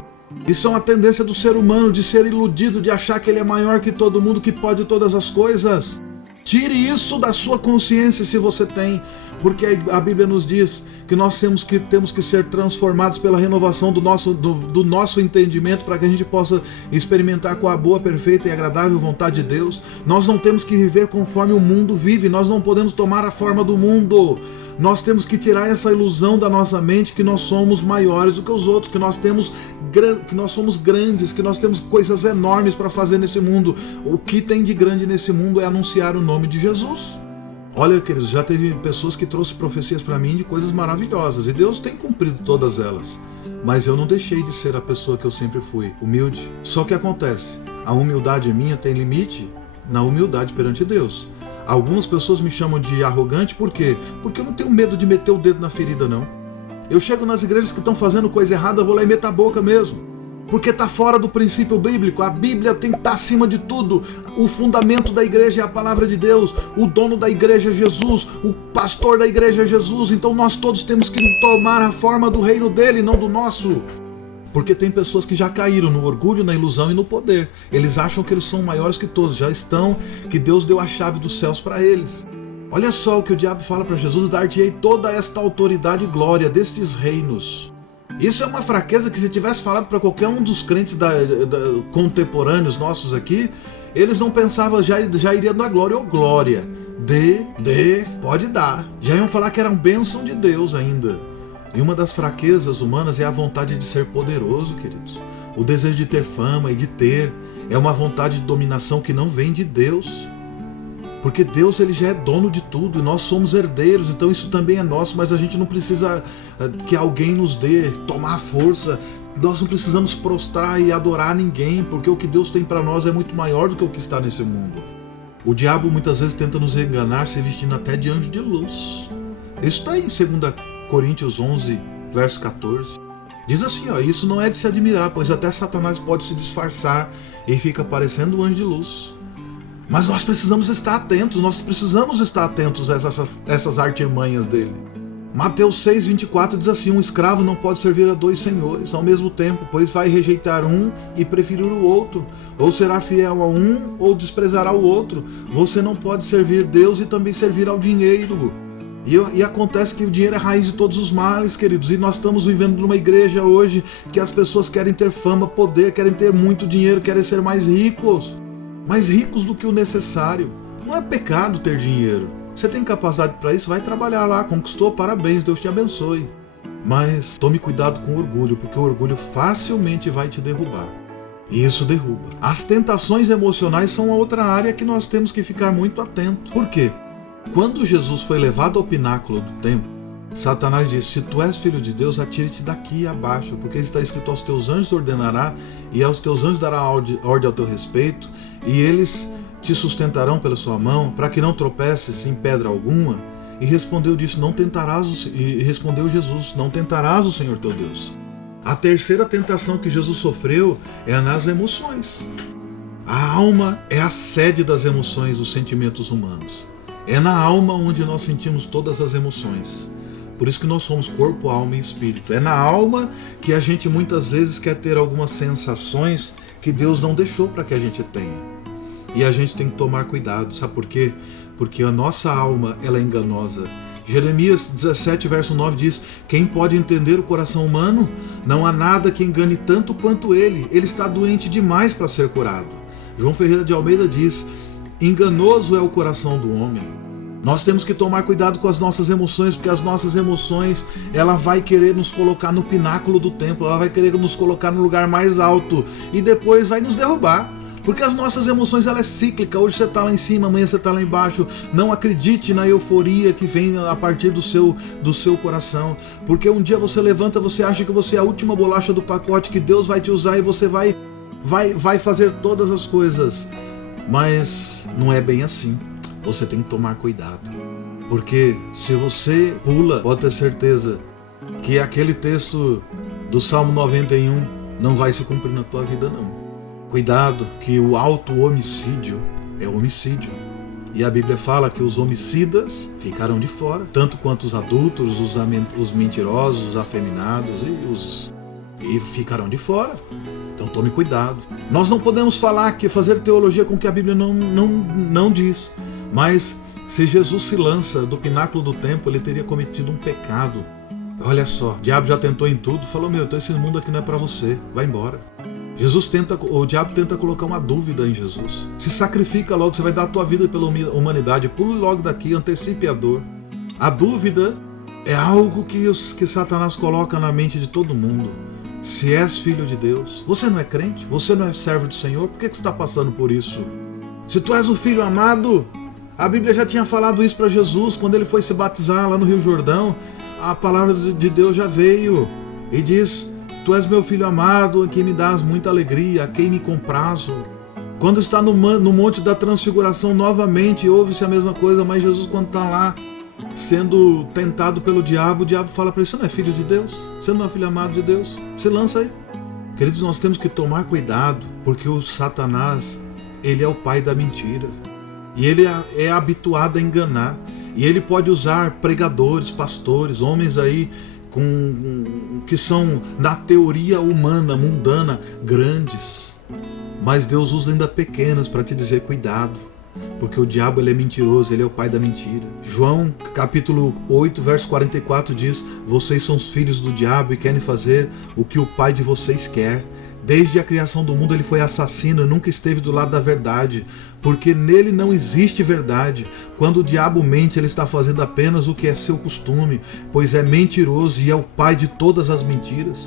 Isso é uma tendência do ser humano, de ser iludido, de achar que ele é maior que todo mundo, que pode todas as coisas. Tire isso da sua consciência se você tem, porque a Bíblia nos diz que nós temos que ser transformados pela renovação do nosso entendimento, para que a gente possa experimentar com a boa, perfeita e agradável vontade de Deus. Nós não temos que viver conforme o mundo vive, nós não podemos tomar a forma do mundo. Nós temos que tirar essa ilusão da nossa mente que nós somos maiores do que os outros, que nós somos grandes, que nós temos coisas enormes para fazer nesse mundo. O que tem de grande nesse mundo é anunciar o nome de Jesus. Olha, queridos, já teve pessoas que trouxeram profecias para mim de coisas maravilhosas, e Deus tem cumprido todas elas. Mas eu não deixei de ser a pessoa que eu sempre fui, humilde. Só que acontece, a humildade minha tem limite na humildade perante Deus. Algumas pessoas me chamam de arrogante, por quê? Porque eu não tenho medo de meter o dedo na ferida, não. Eu chego nas igrejas que estão fazendo coisa errada, eu vou lá e meto a boca mesmo. Porque está fora do princípio bíblico. A Bíblia tem que estar acima de tudo. O fundamento da igreja é a palavra de Deus. O dono da igreja é Jesus. O pastor da igreja é Jesus. Então nós todos temos que tomar a forma do reino dele, não do nosso. Porque tem pessoas que já caíram no orgulho, na ilusão e no poder. Eles acham que eles são maiores que todos, que Deus deu a chave dos céus para eles. Olha só o que o diabo fala para Jesus: dar-te-ei toda esta autoridade e glória destes reinos. Isso é uma fraqueza que, se tivesse falado para qualquer um dos crentes contemporâneos nossos aqui, eles não pensavam, já iria dar glória ou glória. Pode dar. Já iam falar que era uma bênção de Deus ainda. E uma das fraquezas humanas é a vontade de ser poderoso, queridos. O desejo de ter fama e de ter é uma vontade de dominação que não vem de Deus. Porque Deus, ele já é dono de tudo e nós somos herdeiros, então isso também é nosso, mas a gente não precisa que alguém nos dê, tomar força. Nós não precisamos prostrar e adorar ninguém, porque o que Deus tem para nós é muito maior do que o que está nesse mundo. O diabo muitas vezes tenta nos enganar, se vestindo até de anjo de luz. Isso está em 2 Coríntios 11, verso 14. Diz assim, isso não é de se admirar, pois até Satanás pode se disfarçar e fica parecendo um anjo de luz. Mas nós precisamos estar atentos a essas artimanhas dele. Mateus 6, 24 diz assim: um escravo não pode servir a dois senhores ao mesmo tempo, pois vai rejeitar um e preferir o outro, ou será fiel a um ou desprezará o outro. Você não pode servir Deus e também servir ao dinheiro. E acontece que o dinheiro é a raiz de todos os males, queridos, e nós estamos vivendo numa igreja hoje que as pessoas querem ter fama, poder, querem ter muito dinheiro, querem ser mais ricos do que o necessário. Não é pecado ter dinheiro. Você tem capacidade para isso? Vai trabalhar lá, conquistou, parabéns, Deus te abençoe. Mas tome cuidado com o orgulho, porque o orgulho facilmente vai te derrubar. E isso derruba. As tentações emocionais são a outra área que nós temos que ficar muito atento. Por quê? Quando Jesus foi levado ao pináculo do templo, Satanás disse: se tu és filho de Deus, atire-te daqui abaixo, porque está escrito: aos teus anjos ordenará, e aos teus anjos dará ordem ao teu respeito, e eles te sustentarão pela sua mão, para que não tropeces em pedra alguma. E respondeu Jesus: não tentarás o Senhor teu Deus. A terceira tentação que Jesus sofreu é nas emoções. A alma é a sede das emoções, dos sentimentos humanos. É na alma onde nós sentimos todas as emoções. Por isso que nós somos corpo, alma e espírito. É na alma que a gente muitas vezes quer ter algumas sensações que Deus não deixou para que a gente tenha. E a gente tem que tomar cuidado. Sabe por quê? Porque a nossa alma, ela é enganosa. Jeremias 17, verso 9 diz: quem pode entender o coração humano? Não há nada que engane tanto quanto ele. Ele está doente demais para ser curado. João Ferreira de Almeida diz: enganoso é o coração do homem. Nós temos que tomar cuidado com as nossas emoções, porque as nossas emoções, ela vai querer nos colocar no pináculo do templo, ela vai querer nos colocar no lugar mais alto e depois vai nos derrubar. Porque as nossas emoções, ela é cíclica. Hoje você está lá em cima, amanhã você está lá embaixo. Não acredite na euforia que vem a partir do seu coração. Porque um dia você levanta, você acha que você é a última bolacha do pacote, que Deus vai te usar e você vai fazer todas as coisas. Mas não é bem assim. Você tem que tomar cuidado. Porque se você pula, pode ter certeza que aquele texto do Salmo 91 não vai se cumprir na tua vida, não. Cuidado, que o auto-homicídio é homicídio. E a Bíblia fala que os homicidas ficaram de fora, tanto quanto os adultos, os mentirosos, os afeminados e ficarão de fora. Então tome cuidado. Nós não podemos fazer teologia com o que a Bíblia não diz. Mas se Jesus se lança do pináculo do templo, ele teria cometido um pecado. Olha só, o diabo já tentou em tudo, falou, então esse mundo aqui não é para você, vai embora. O diabo tenta colocar uma dúvida em Jesus. Se sacrifica logo, você vai dar a tua vida pela humanidade, pule logo daqui, antecipe a dor. A dúvida é algo que Satanás coloca na mente de todo mundo. Se és filho de Deus, você não é crente? Você não é servo do Senhor? Por que você está passando por isso? Se tu és o filho amado, a Bíblia já tinha falado isso para Jesus, quando ele foi se batizar lá no Rio Jordão, a palavra de Deus já veio e diz, tu és meu filho amado, em quem me dás muita alegria, a quem me comprazo. Quando está no Monte da Transfiguração, novamente, ouve-se a mesma coisa, mas Jesus, quando está lá, sendo tentado pelo diabo, o diabo fala para ele, você não é filho de Deus? Você não é filho amado de Deus? Se lança aí. Queridos, nós temos que tomar cuidado, porque o Satanás, ele é o pai da mentira. E ele é habituado a enganar. E ele pode usar pregadores, pastores, homens aí que são, na teoria humana, mundana, grandes. Mas Deus usa ainda pequenas para te dizer cuidado. Porque o diabo, ele é mentiroso, ele é o pai da mentira. João capítulo 8, verso 44 diz, vocês são os filhos do diabo e querem fazer o que o pai de vocês quer. Desde a criação do mundo ele foi assassino, nunca esteve do lado da verdade, porque nele não existe verdade. Quando o diabo mente, ele está fazendo apenas o que é seu costume, pois é mentiroso e é o pai de todas as mentiras.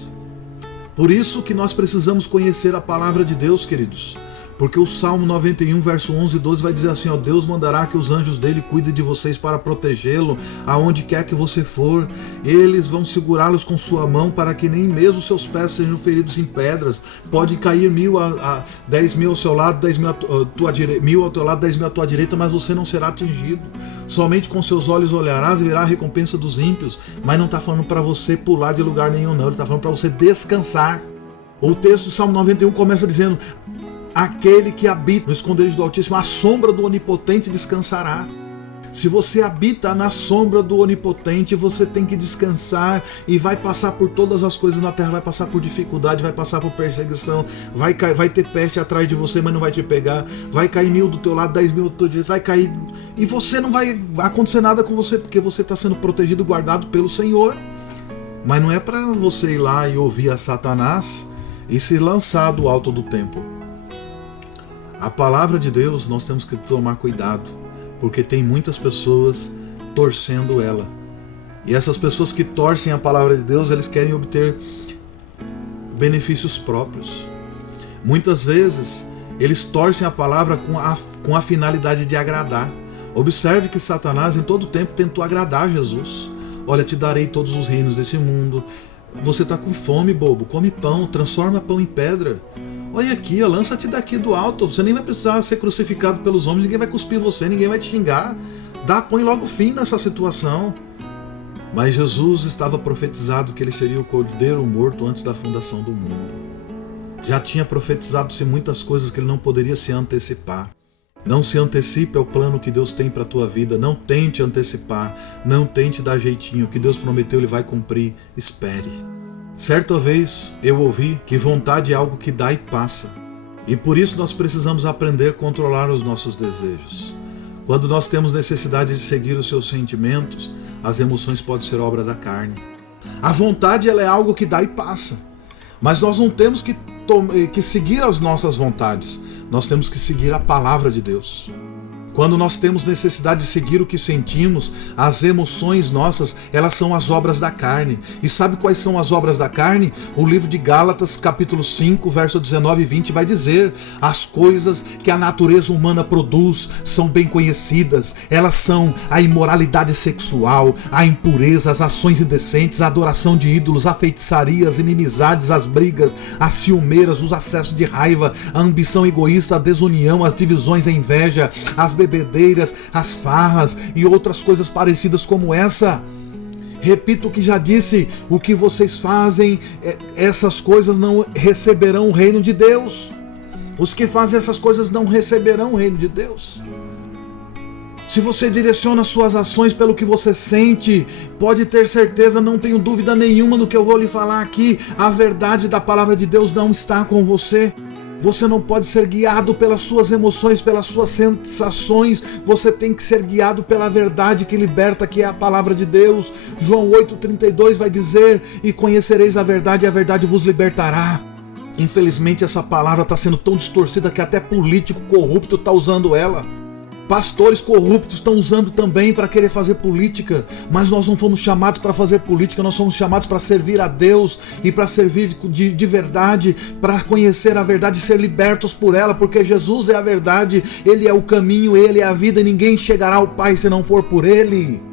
Por isso que nós precisamos conhecer a palavra de Deus, queridos. Porque o Salmo 91, verso 11 e 12 vai dizer assim, Deus mandará que os anjos dele cuidem de vocês para protegê-lo, aonde quer que você for. Eles vão segurá-los com sua mão para que nem mesmo seus pés sejam feridos em pedras. Pode cair 10.000 ao seu lado, 1.000 ao teu lado, 10.000 à tua direita, mas você não será atingido. Somente com seus olhos olharás e verá a recompensa dos ímpios. Mas não está falando para você pular de lugar nenhum, não. Ele está falando para você descansar. O texto do Salmo 91 começa dizendo, aquele que habita no esconderijo do Altíssimo, a sombra do Onipotente descansará. Se você habita na sombra do Onipotente, você tem que descansar e vai passar por todas as coisas na terra, vai passar por dificuldade, vai passar por perseguição, vai ter peste atrás de você, mas não vai te pegar, vai cair 1.000 do teu lado, 10.000 do teu direito, vai cair, e você não vai acontecer nada com você, porque você está sendo protegido, guardado pelo Senhor. Mas não é para você ir lá e ouvir a Satanás e se lançar do alto do templo. A palavra de Deus, nós temos que tomar cuidado, porque tem muitas pessoas torcendo ela. E essas pessoas que torcem a palavra de Deus, eles querem obter benefícios próprios. Muitas vezes, eles torcem a palavra com a finalidade de agradar. Observe que Satanás em todo tempo tentou agradar Jesus. Olha, te darei todos os reinos desse mundo. Você está com fome, bobo, come pão, transforma pão em pedra. Olha aqui, lança-te daqui do alto, você nem vai precisar ser crucificado pelos homens, ninguém vai cuspir você, ninguém vai te xingar. Põe logo fim nessa situação. Mas Jesus estava profetizado que ele seria o cordeiro morto antes da fundação do mundo. Já tinha profetizado-se muitas coisas que ele não poderia se antecipar. Não se antecipe ao plano que Deus tem para a tua vida, não tente antecipar, não tente dar jeitinho, o que Deus prometeu ele vai cumprir, espere. Certa vez eu ouvi que vontade é algo que dá e passa. E por isso nós precisamos aprender a controlar os nossos desejos. Quando nós temos necessidade de seguir os seus sentimentos, as emoções podem ser obra da carne. A vontade ela é algo que dá e passa. Mas nós não temos que seguir as nossas vontades. Nós temos que seguir a palavra de Deus. Quando nós temos necessidade de seguir o que sentimos, as emoções nossas, elas são as obras da carne. E sabe quais são as obras da carne? O livro de Gálatas, capítulo 5, verso 19 e 20 vai dizer: as coisas que a natureza humana produz são bem conhecidas. Elas são a imoralidade sexual, a impureza, as ações indecentes, a adoração de ídolos, a feitiçaria, as inimizades, as brigas, as ciumeiras, os acessos de raiva, a ambição egoísta, a desunião, as divisões, a inveja, as bebedeiras, as farras e outras coisas parecidas como essa. Repito o que já disse: o que vocês fazem, essas coisas não receberão o reino de Deus. Os que fazem essas coisas não receberão o reino de Deus. Se você direciona suas ações pelo que você sente, pode ter certeza, não tenho dúvida nenhuma do que eu vou lhe falar aqui, a verdade da palavra de Deus não está com você. Você não pode ser guiado pelas suas emoções, pelas suas sensações. Você tem que ser guiado pela verdade que liberta, que é a palavra de Deus. João 8,32 vai dizer: e conhecereis a verdade, e a verdade vos libertará. Infelizmente essa palavra está sendo tão distorcida que até político corrupto está usando ela. Pastores corruptos estão usando também para querer fazer política, mas nós não fomos chamados para fazer política, nós somos chamados para servir a Deus e para servir de verdade, para conhecer a verdade e ser libertos por ela, porque Jesus é a verdade, Ele é o caminho, Ele é a vida e ninguém chegará ao Pai se não for por Ele.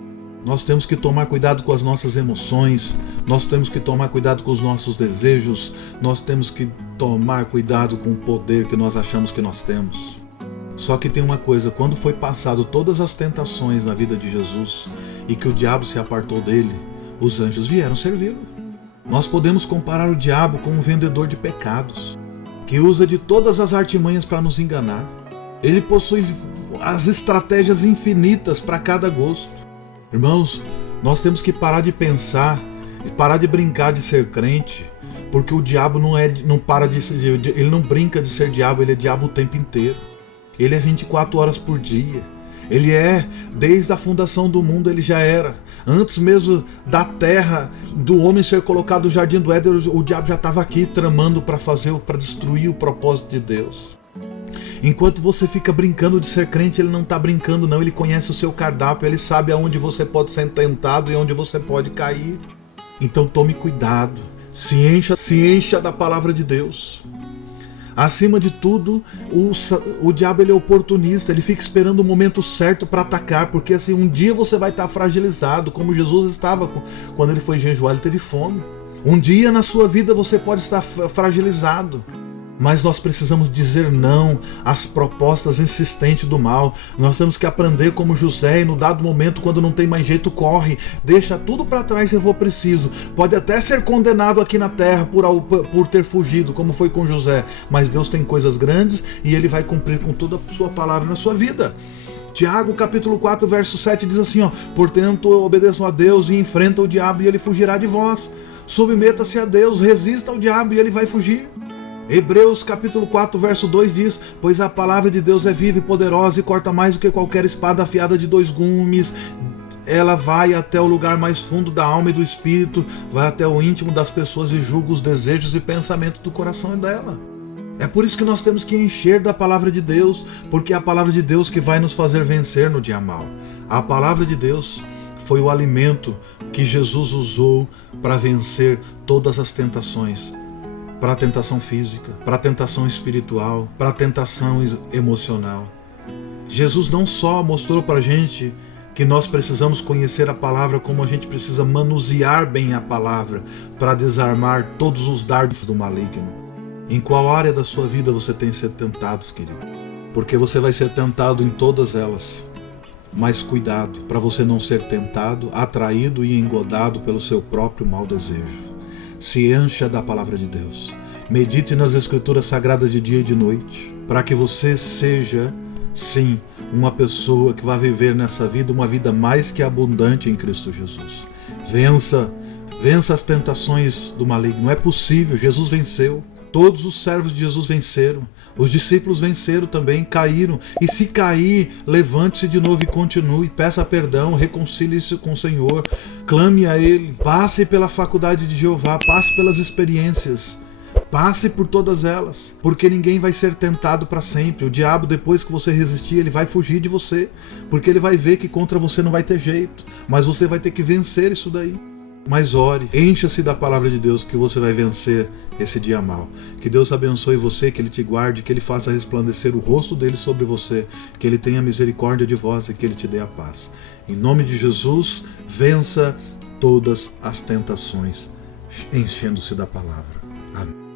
Nós temos que tomar cuidado com as nossas emoções, nós temos que tomar cuidado com os nossos desejos, nós temos que tomar cuidado com o poder que nós achamos que nós temos. Só que tem uma coisa: quando foi passado todas as tentações na vida de Jesus e que o diabo se apartou dele, os anjos vieram servi-lo. Nós podemos comparar o diabo com um vendedor de pecados, que usa de todas as artimanhas para nos enganar. Ele possui as estratégias infinitas para cada gosto. Irmãos, nós temos que parar de pensar e parar de brincar de ser crente, porque o diabo ele não brinca de ser diabo, ele é diabo o tempo inteiro. Ele é 24 horas por dia. Ele é, desde a fundação do mundo ele já era. Antes mesmo da terra, do homem ser colocado no jardim do Éden, o diabo já estava aqui tramando para destruir o propósito de Deus. Enquanto você fica brincando de ser crente, ele não está brincando não, ele conhece o seu cardápio, ele sabe aonde você pode ser tentado e onde você pode cair. Então tome cuidado, se encha da palavra de Deus. Acima de tudo, o diabo ele é oportunista, ele fica esperando o momento certo para atacar, porque assim, um dia você vai estar fragilizado, como Jesus estava quando ele foi jejuar, ele teve fome. Um dia na sua vida você pode estar fragilizado, mas nós precisamos dizer não às propostas insistentes do mal. Nós temos que aprender como José e no dado momento, quando não tem mais jeito, corre, deixa tudo para trás se for preciso. Pode até ser condenado aqui na terra por ter fugido, como foi com José, mas Deus tem coisas grandes e Ele vai cumprir com toda a sua palavra na sua vida. Tiago capítulo 4 verso 7 diz assim: portanto obedeçam a Deus e enfrentam o diabo e ele fugirá de vós. Submeta-se a Deus, resista ao diabo e ele vai fugir. Hebreus capítulo 4 verso 2 diz: pois a palavra de Deus é viva e poderosa e corta mais do que qualquer espada afiada de 2 gumes. Ela vai até o lugar mais fundo da alma e do espírito, vai até o íntimo das pessoas e julga os desejos e pensamentos do coração dela. É por isso que nós temos que encher da palavra de Deus, porque é a palavra de Deus que vai nos fazer vencer no dia mal. A palavra de Deus foi o alimento que Jesus usou para vencer todas as tentações. Para a tentação física, para a tentação espiritual, para a tentação emocional. Jesus não só mostrou para a gente que nós precisamos conhecer a palavra, como a gente precisa manusear bem a palavra para desarmar todos os dardos do maligno. Em qual área da sua vida você tem sido tentado, querido? Porque você vai ser tentado em todas elas. Mas cuidado para você não ser tentado, atraído e engodado pelo seu próprio mau desejo. Se encha da palavra de Deus. Medite nas escrituras sagradas de dia e de noite, para que você seja, sim, uma pessoa que vai viver nessa vida uma vida mais que abundante em Cristo Jesus. Vença as tentações do maligno. É possível, Jesus venceu. Todos os servos de Jesus venceram. Os discípulos venceram também, caíram. E se cair, levante-se de novo e continue. Peça perdão, reconcilie-se com o Senhor. Clame a Ele. Passe pela faculdade de Jeová, passe pelas experiências. Passe por todas elas, porque ninguém vai ser tentado para sempre. O diabo, depois que você resistir, ele vai fugir de você, porque ele vai ver que contra você não vai ter jeito, mas você vai ter que vencer isso daí. Mas ore, encha-se da palavra de Deus que você vai vencer esse dia mal. Que Deus abençoe você, que Ele te guarde, que Ele faça resplandecer o rosto dele sobre você, que Ele tenha misericórdia de vós e que Ele te dê a paz. Em nome de Jesus, vença todas as tentações, enchendo-se da palavra.